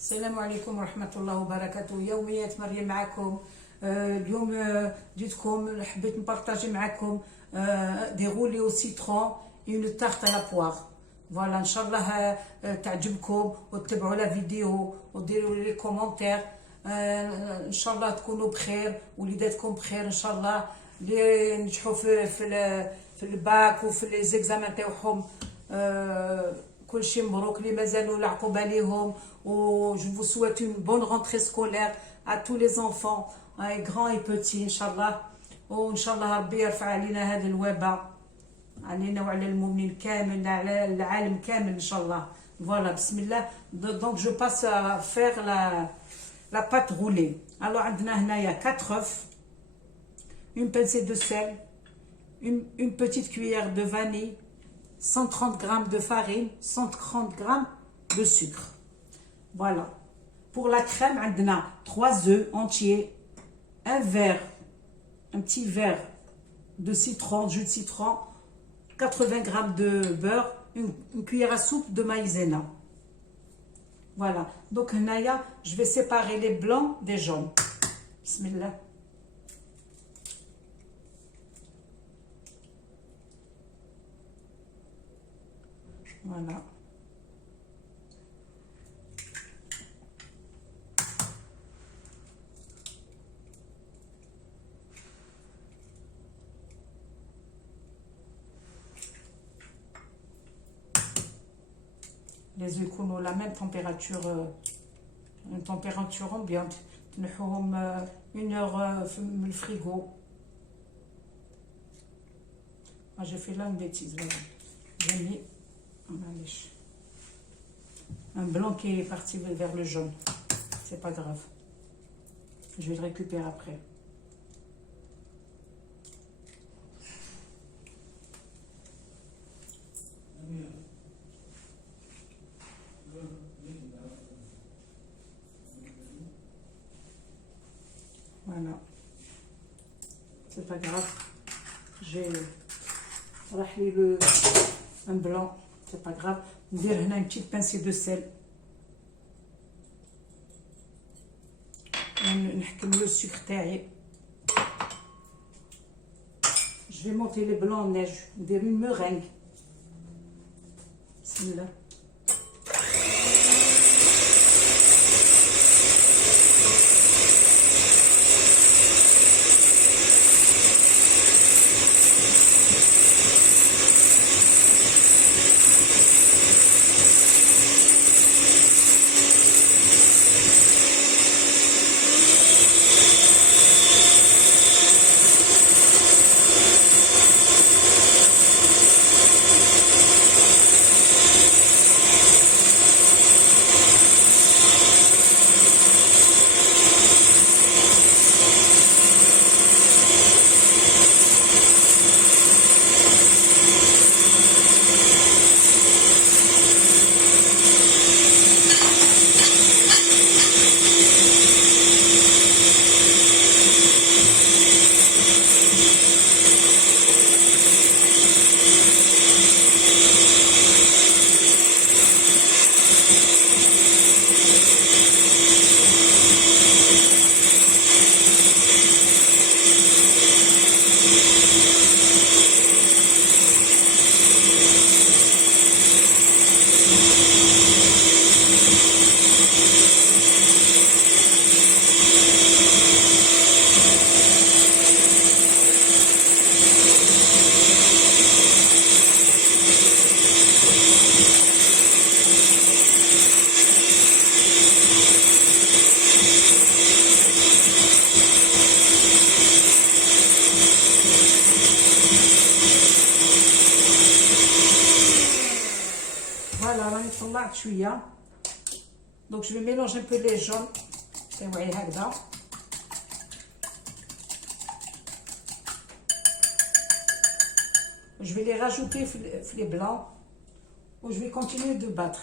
السلام عليكم ورحمة الله وبركاته. يوميات مريم معكم. اليوم جيتكم حبيت نبارطاجي معكم دي غولي او سيترون اون تارت على بوار. فوالا ان شاء الله تعجبكم وتتبعوا لا فيديو وديروا لي كومونتير. ان شاء الله تكونوا بخير وليداتكم بخير ان شاء الله، اللي نجحوا في الباك وفي لي زيكزامان تاعهم كلشي مبروك، اللي مازالوا العقوبه ليهم. و je vous souhaite une bonne rentrée scolaire à tous les enfants, grands et petits ان شاء الله. وان شاء الله ربي يرفع علينا هذا الوباء علينا وعلى المؤمنين كامل، على العالم كامل ان شاء الله. Voilà, bismillah. Donc je passe à faire la pâte roulée. Alors عندنا هنايا 4 œufs, une pincée de sel, une petite cuillère de vanille, 130 g de farine, 130 g de sucre. Voilà. Pour la crème, on a 3 œufs entiers, un petit verre de citron, jus de citron, 80 g de beurre, une cuillère à soupe de maïzena. Voilà. Donc, Naya, je vais séparer les blancs des jaunes. Bismillah. Voilà. Les œufs ont la même température, une température ambiante. نحوهم 1 heure في الفريغو. J'ai fait là une bêtise. J'ai mis un blanc qui est parti vers le jaune. C'est pas grave. Je vais le récupérer après. Voilà. C'est pas grave. J'ai râlé un blanc. C'est pas grave. ندير هنا une petite pincée de sel. نحكم le sucre تاعي. Je vais monter les blancs en neige. ندير une meringue. بسم الله. طلعت شويه. Donc je vais mélanger un peu les jaunes. تاوعي هكذا. Je vais les rajouter les blancs. Et je vais continuer de battre.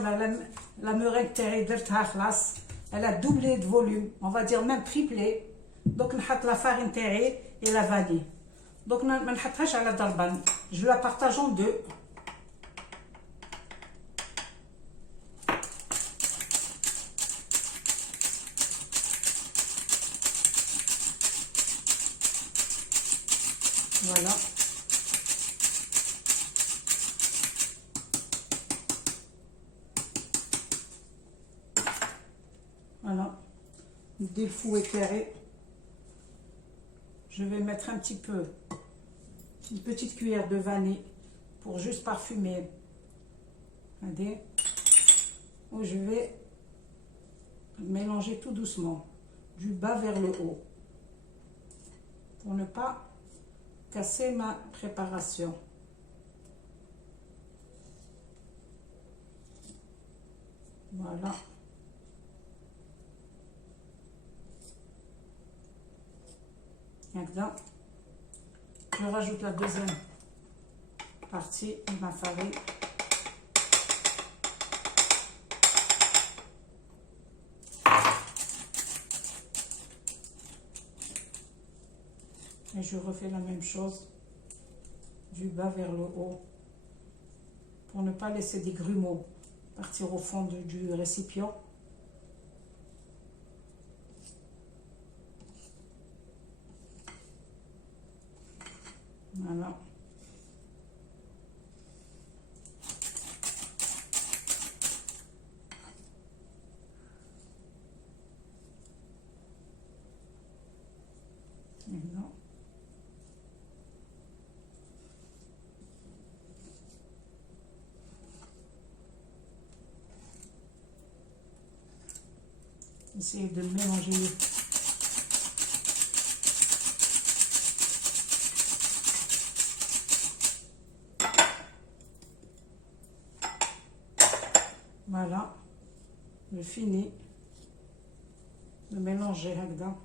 Voilà, la meringue تاعي درتها خلاص. Elle a doublé de volume, on va dire même triplé. Donc نحط la farine تاعي et la vanille. Donc ما نحطهاش على ضربان. Je la partage en deux. Voilà. Voilà. Dès le fouet est carré, je vais mettre un petit peu, une petite cuillère de vanille pour juste parfumer. Regardez. Où je vais mélanger tout doucement, du bas vers le haut, pour ne pas casser ma préparation. Voilà. Maintenant, je rajoute la deuxième partie de ma farine. Et je refais la même chose du bas vers le haut pour ne pas laisser des grumeaux partir au fond du récipient. Voilà. Maintenant. Essayez de mélanger. Voilà, je finis de mélanger là-dedans.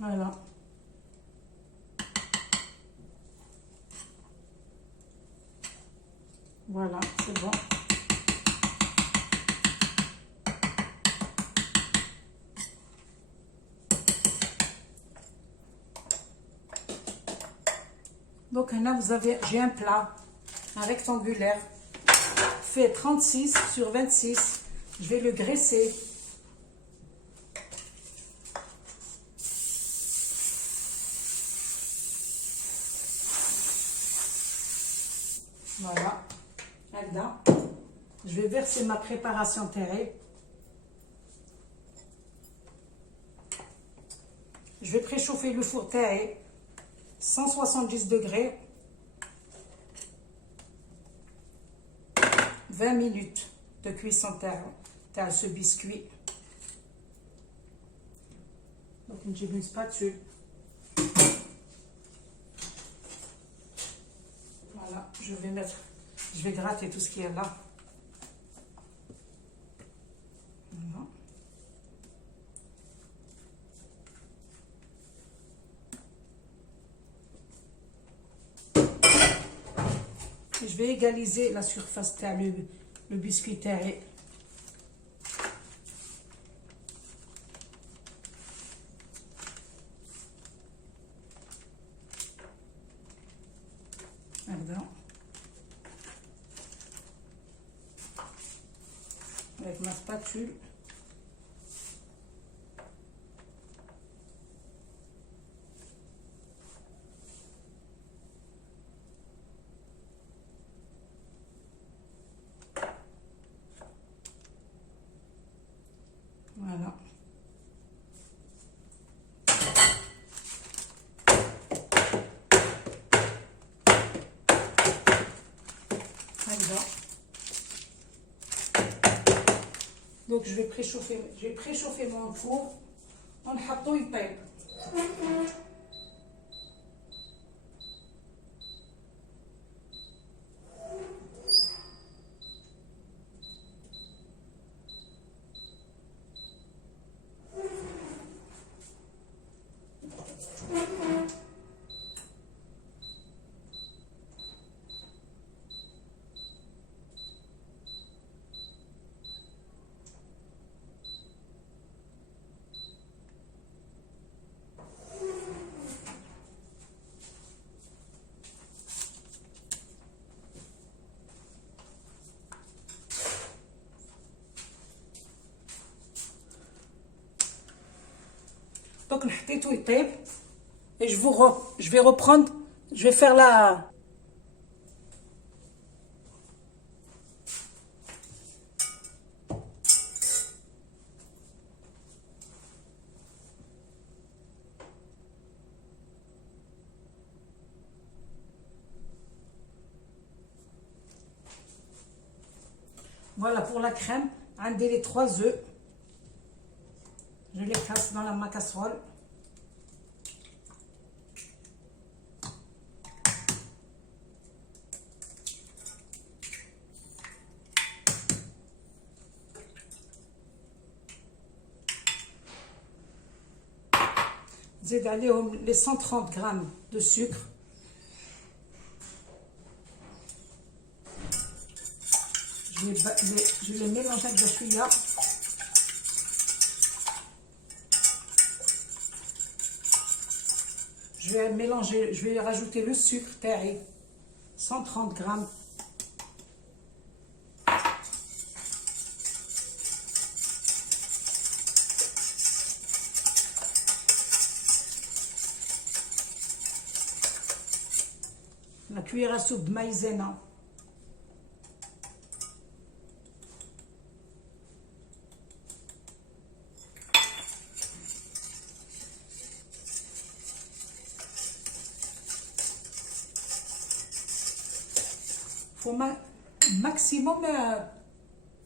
Voilà. Voilà, c'est bon. Donc là, vous avez, j'ai un plat, un rectangulaire, fait 36 sur 26. Je vais le graisser. Voilà. Là-dedans, je vais verser ma préparation terrée. Je vais préchauffer le four terré, 170 degrés, 20 minutes de cuisson terre ce biscuit. Donc, j'ai une spatule. Voilà, je vais gratter tout ce qui est là. Voilà. Et je vais égaliser la surface le biscuit terré. Avec ma spatule. Voilà. Donc j'ai préchauffé mon four. On حطو يطيب. Donc نحطيته يطيب. Et je vais reprendre, je vais faire la... Voilà pour la crème. عندي les 3 œufs. Je les casse dans ma casserole. زيد عليهم les 130 grammes de sucre. Je vais les mélanger avec la chouïa. Je vais mélanger, je vais rajouter le sucre taillé, 130 grammes. La cuillère à soupe de maïzena. Faut maximum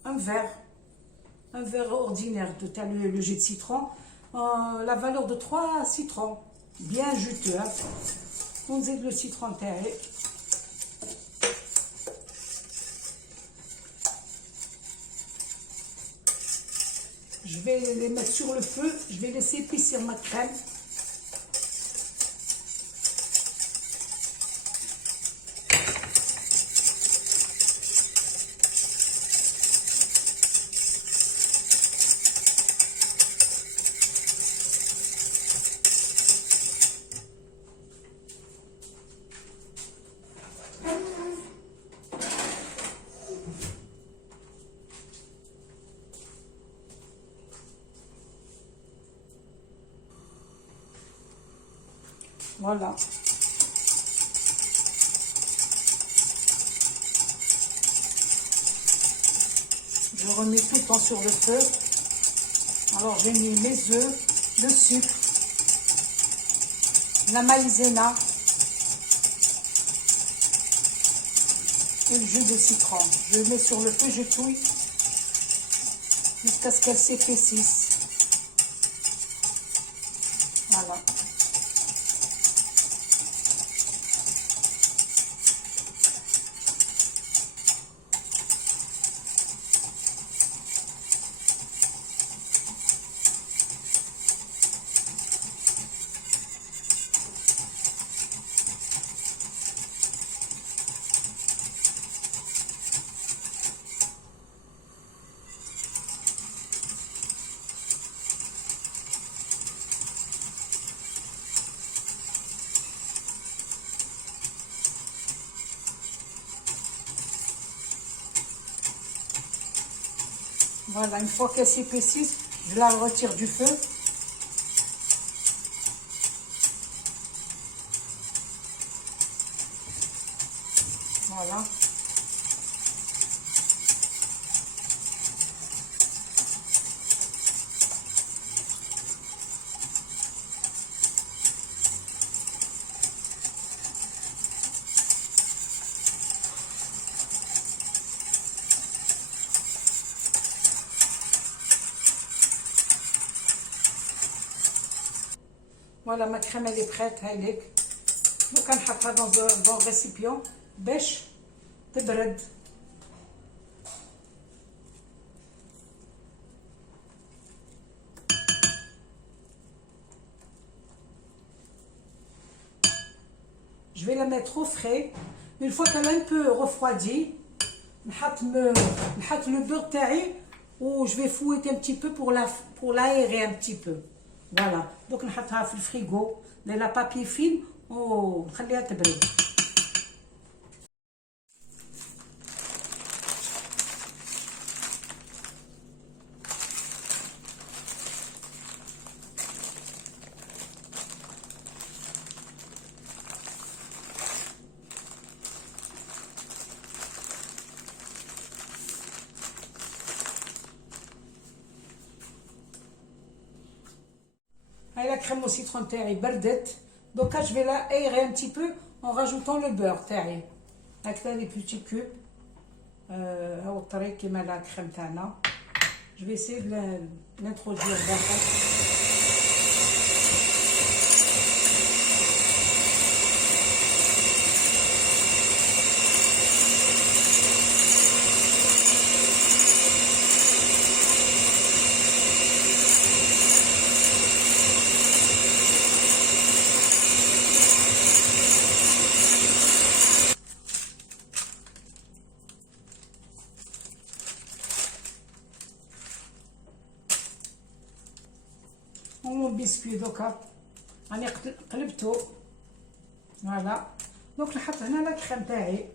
un verre ordinaire de le jus de citron, la valeur de 3 citrons, bien juteux. Hein. On zède le citron taillé. Je vais les mettre sur le feu, je vais laisser épaissir ma crème. Voilà. Je remets tout le temps sur le feu. Alors j'ai mis mes œufs, le sucre, la maïzena et le jus de citron. Je le mets sur le feu, je touille jusqu'à ce qu'elle s'épaississe. Voilà. Voilà, une fois qu'elle s'épaississe, je la retire du feu. Voilà. Voilà, ma crème elle est prête. Donc on va dans un récipient باش تبرد. Je vais la mettre au frais. Une fois qu'elle a un peu refroidi, نحط le beurre taillé ou je vais fouetter un petit peu pour l'aérer un petit peu. Voilà. Donc نحطها في الفريغو ندير بابي فيلم ونخليها تبرد. crème au citron تاعي بردت. Donc je vais la aérer un petit peu en rajoutant le beurre تاعي. هكذا les petits cubes. هاو الطريق كيما لا كريم تاعنا. Je vais essayer de l'introduire داخل. Mon biscuit دوكا راني قلبته فوالا. دونك نحط هنا لا كريم تاعي.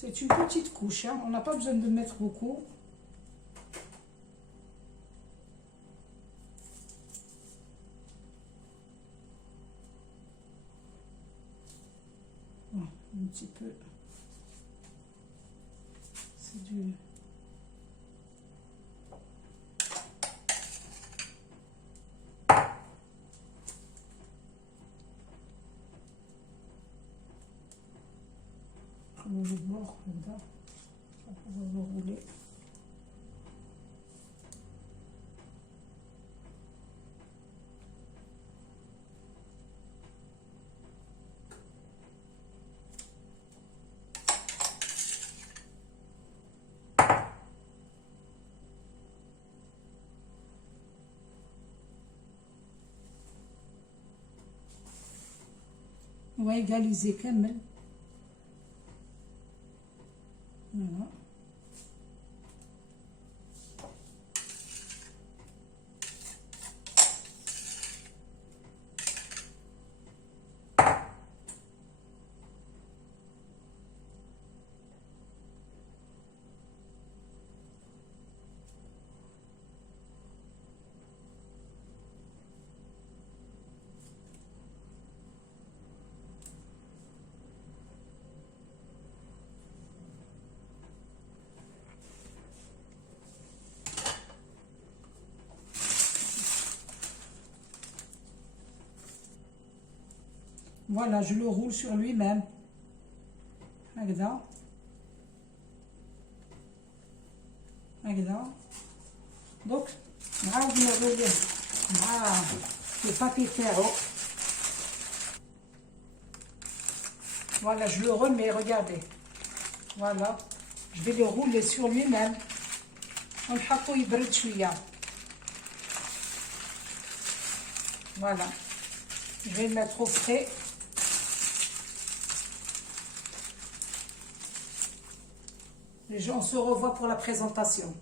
C'est une petite couche, hein. On n'a pas besoin de mettre beaucoup. Un petit peu. C'est du... Comme le bord, là, on va le rouler. On va égaliser quand même. Voilà. Voilà, je le roule sur lui-même. هكذا هكذا. دوك نعاود نغوليه مع البابي تاعو. Voilà, je le remets, regardez. Voilà, je vais le rouler sur lui-même. ونحطو يبرد شويه. Voilà, je vais le mettre au frais. On se revoit pour la présentation.